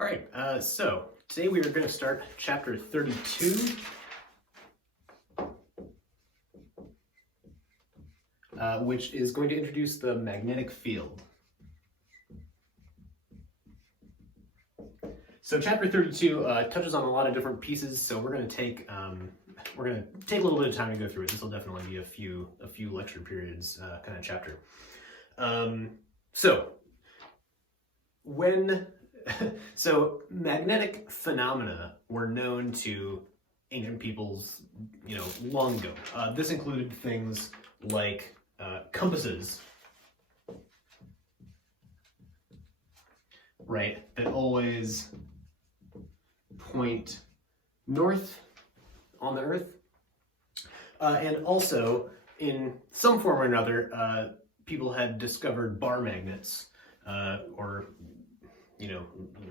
All right, so today we are going to start chapter 32, which is going to introduce the magnetic field. So chapter 32 touches on a lot of different pieces, so we're going to take a little bit of time to go through it. This will definitely be a few lecture periods kind of chapter. So magnetic phenomena were known to ancient peoples, long ago. This included things like compasses, right, that always point north on the Earth. And also, in some form or another, people had discovered bar magnets, or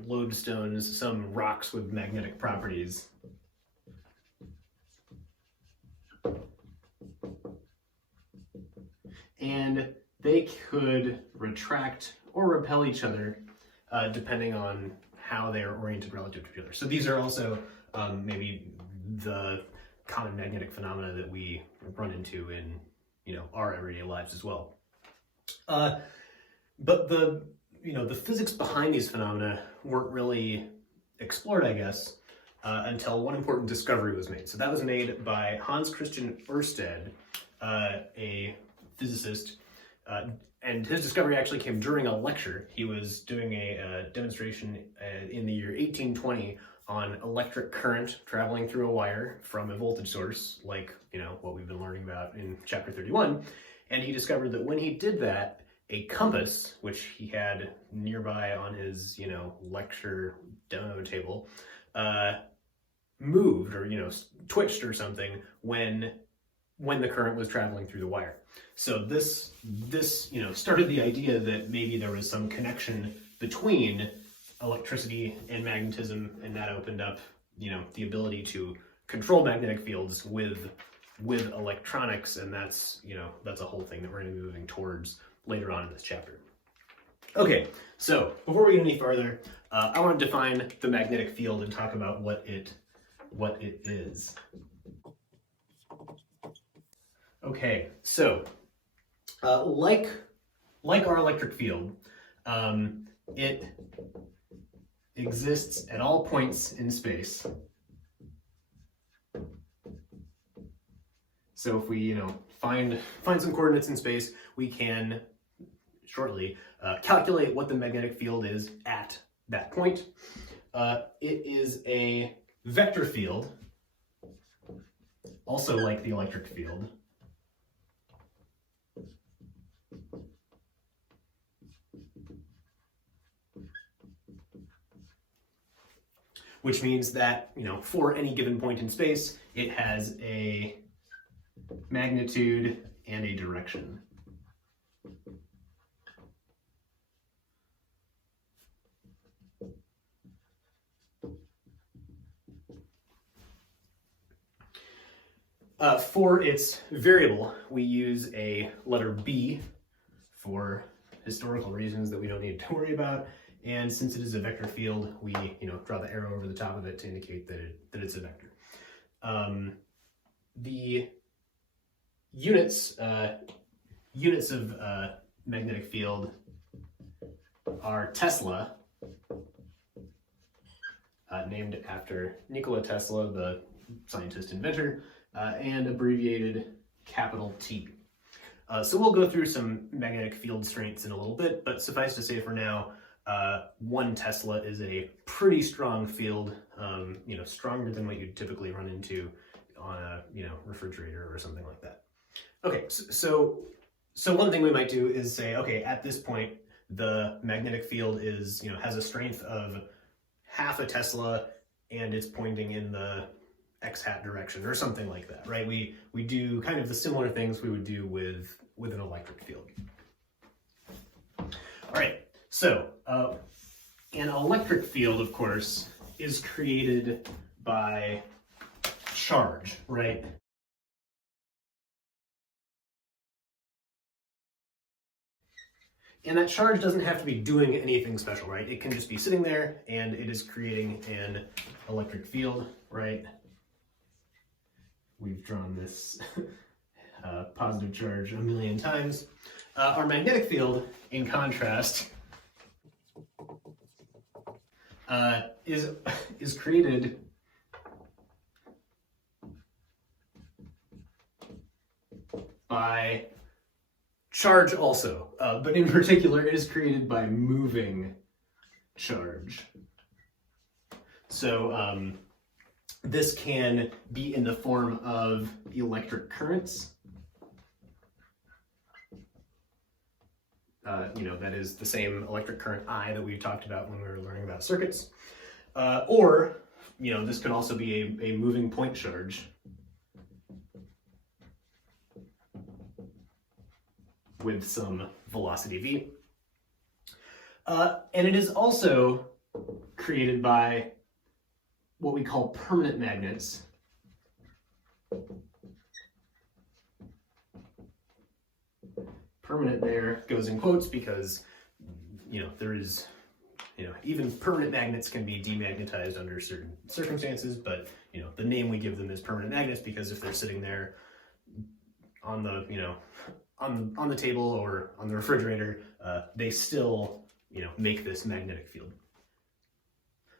lodestones, some rocks with magnetic properties. And they could retract or repel each other depending on how they are oriented relative to each other. So these are also maybe the common magnetic phenomena that we run into in our everyday lives as well. But the physics behind these phenomena weren't really explored, I guess, until one important discovery was made. So that was made by Hans Christian Ørsted, a physicist, and his discovery actually came during a lecture. He was doing a demonstration in the year 1820 on electric current traveling through a wire from a voltage source, like what we've been learning about in chapter 31. And he discovered that when he did that, a compass, which he had nearby on his, lecture demo table, moved or, twitched or something when the current was traveling through the wire. So this started the idea that maybe there was some connection between electricity and magnetism, and that opened up, the ability to control magnetic fields with electronics, and that's a whole thing that we're going to be moving towards later on in this chapter. Okay, so before we get any further, I want to define the magnetic field and talk about what it is. Okay, so like our electric field, it exists at all points in space. So if we, find some coordinates in space, we can shortly calculate what the magnetic field is at that point. It is a vector field, also like the electric field. Which means that, for any given point in space, it has a magnitude and a direction. For its variable, we use a letter B for historical reasons that we don't need to worry about. And since it is a vector field, we draw the arrow over the top of it to indicate that it's a vector. The units of magnetic field are Tesla, named after Nikola Tesla, the scientist inventor, and abbreviated capital T. So we'll go through some magnetic field strengths in a little bit, but suffice to say for now, 1 Tesla is a pretty strong field, stronger than what you'd typically run into on a refrigerator or something like that. Okay, so one thing we might do is say, okay, at this point, the magnetic field is, has a strength of half a Tesla, and it's pointing in the x-hat direction or something like that, right? We do kind of the similar things we would do with an electric field. All right, so an electric field, of course, is created by charge, right? And that charge doesn't have to be doing anything special, right? It can just be sitting there and it is creating an electric field, right? We've drawn this positive charge a million times. Our magnetic field, in contrast, is created by charge also, but in particular, it is created by moving charge. So this can be in the form of electric currents. That is the same electric current I that we talked about when we were learning about circuits. Or, this can also be a moving point charge. With some velocity v. And it is also created by what we call permanent magnets. Permanent there goes in quotes because, there is, even permanent magnets can be demagnetized under certain circumstances, but, the name we give them is permanent magnets because if they're sitting there on the, on the table or on the refrigerator, they still, make this magnetic field.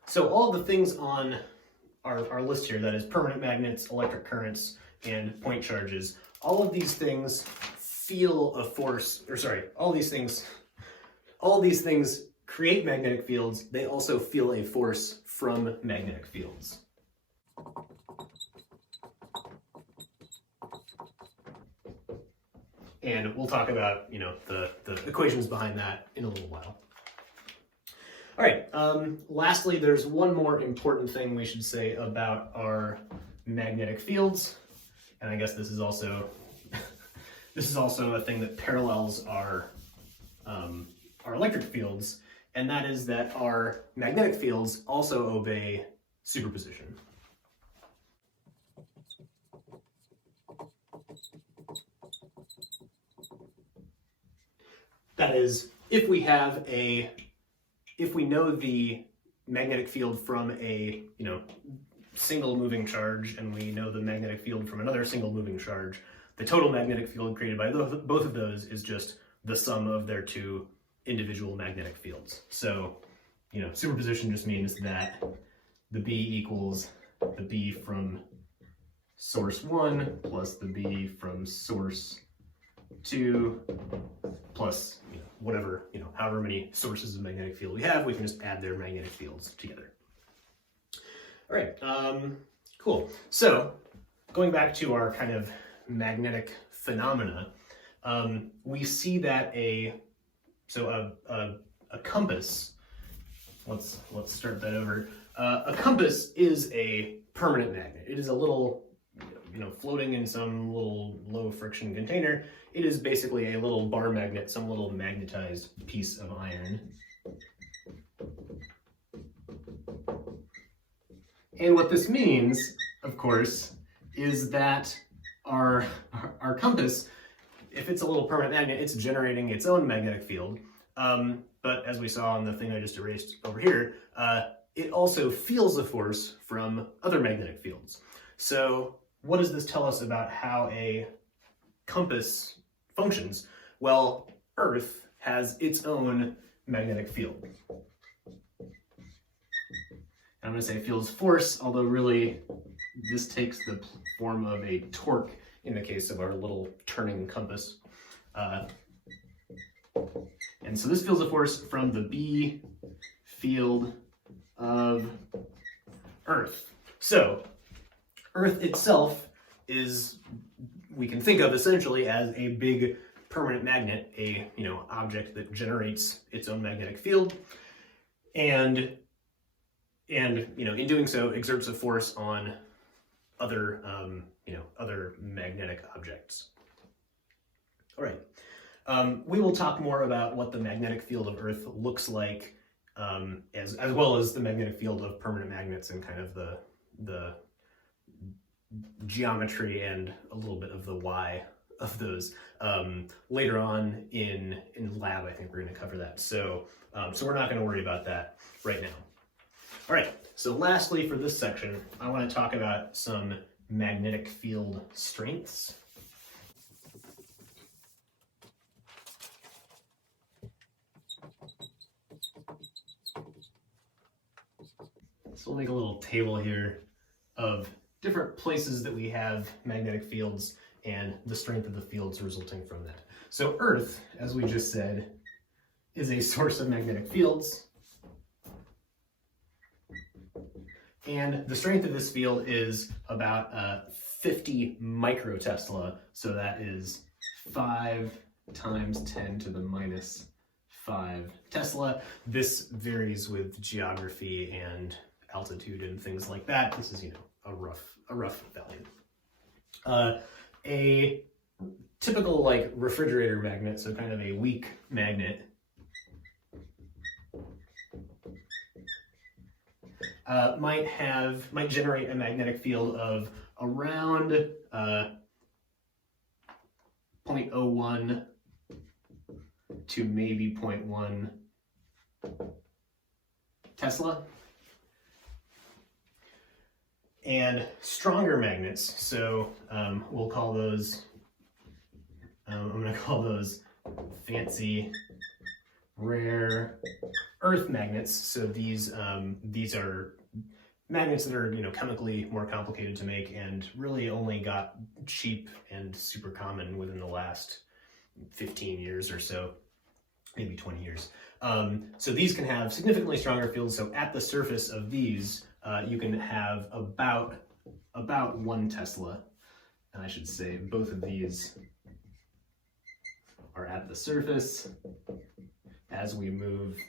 So all the things on our list here, that is permanent magnets, electric currents, and point charges, all of these things feel a force, all these things create magnetic fields. They also feel a force from magnetic fields. And we'll talk about, the equations behind that in a little while. All right, lastly, there's one more important thing we should say about our magnetic fields. And I guess this is also a thing that parallels our electric fields, and that is that our magnetic fields also obey superposition. That is, if we know the magnetic field from a, single moving charge, and we know the magnetic field from another single moving charge, the total magnetic field created by both of those is just the sum of their two individual magnetic fields. So, superposition just means that the B equals the B from source 1 plus the B from source 2 plus whatever, however many sources of magnetic field we have, we can just add their magnetic fields together. All right, cool. So going back to our kind of magnetic phenomena, we see that a compass, let's start that over. A compass is a permanent magnet. It is a little, floating in some little low friction container. It is basically a little bar magnet, some little magnetized piece of iron. And what this means, of course, is that our compass, if it's a little permanent magnet, it's generating its own magnetic field. But as we saw on the thing I just erased over here, it also feels a force from other magnetic fields. So what does this tell us about how a compass functions? Well, Earth has its own magnetic field. I'm going to say it feels force, although really this takes the form of a torque in the case of our little turning compass. And so this feels a force from the B field of Earth. So Earth itself is, we can think of essentially as a big permanent magnet, a object that generates its own magnetic field, and in doing so exerts a force on other other magnetic objects. All right, we will talk more about what the magnetic field of Earth looks like, as well as the magnetic field of permanent magnets and kind of the geometry and a little bit of the why of those later on in lab. I think we're going to cover that. So we're not going to worry about that right now. All right, so lastly for this section, I want to talk about some magnetic field strengths. So we'll make a little table here of different places that we have magnetic fields and the strength of the fields resulting from that. So Earth, as we just said, is a source of magnetic fields. And the strength of this field is about 50 microtesla. So that is 5 times 10 to the minus 5 Tesla. This varies with geography and altitude and things like that. This is, a rough value. A typical like refrigerator magnet, so kind of a weak magnet, might generate a magnetic field of around 0.01 to maybe 0.1 Tesla. And stronger magnets, so we'll call those, I'm going to call those fancy rare earth magnets. So these are magnets that are chemically more complicated to make and really only got cheap and super common within the last 15 years or so, maybe 20 years. So these can have significantly stronger fields. So at the surface of these, you can have about 1 Tesla. And I should say both of these are at the surface. As we move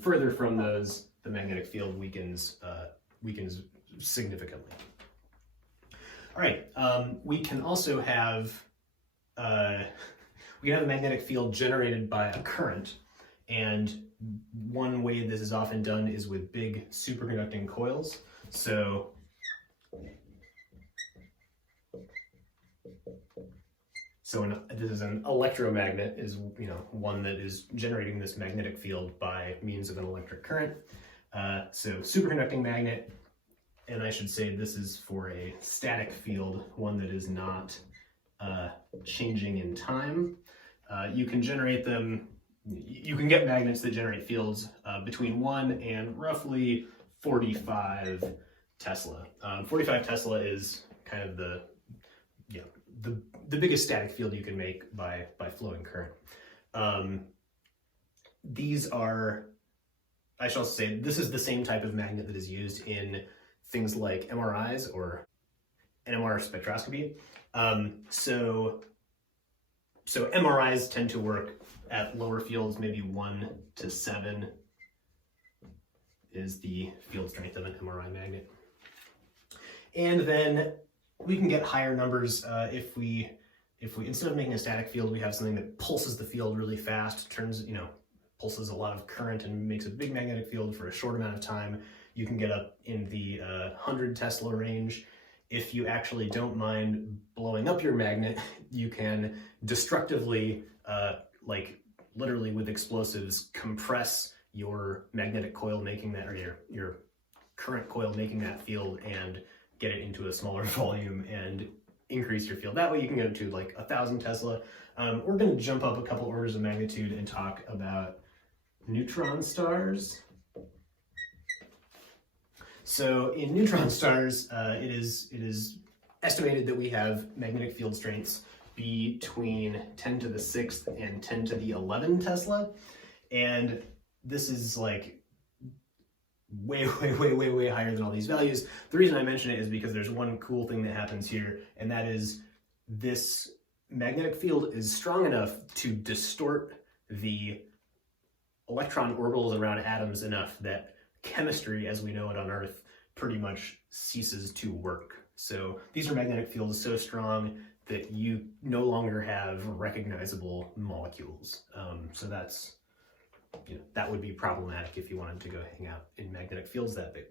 further from those, the magnetic field weakens significantly. All right, we can also have a magnetic field generated by a current, and one way this is often done is with big superconducting coils. So this is an electromagnet, is one that is generating this magnetic field by means of an electric current. So superconducting magnet, and I should say this is for a static field, one that is not changing in time. You can generate them. You can get magnets that generate fields between 1 and roughly 45 Tesla. 45 Tesla is kind of the biggest static field you can make by flowing current. These are, I shall say, this is the same type of magnet that is used in things like MRIs or NMR spectroscopy. So MRIs tend to work at lower fields, maybe 1 to 7 is the field strength of an MRI magnet. And then we can get higher numbers if we instead of making a static field, we have something that pulses the field really fast, pulses a lot of current and makes a big magnetic field for a short amount of time. You can get up in the 100 Tesla range. If you actually don't mind blowing up your magnet, you can destructively, like literally with explosives, compress your magnetic coil making that, or your current coil making that field, and get it into a smaller volume and increase your field. That way you can go to like 1,000 Tesla. We're going to jump up a couple orders of magnitude and talk about neutron stars. So in neutron stars, it is estimated that we have magnetic field strengths between 10 to the 6th and 10 to the 11 Tesla. And this is like way higher than all these values. The reason I mention it is because there's one cool thing that happens here, and that is this magnetic field is strong enough to distort the electron orbitals around atoms enough that chemistry as we know it on Earth pretty much ceases to work. So these are magnetic fields so strong that you no longer have recognizable molecules. So that's, that would be problematic if you wanted to go hang out in magnetic fields that big.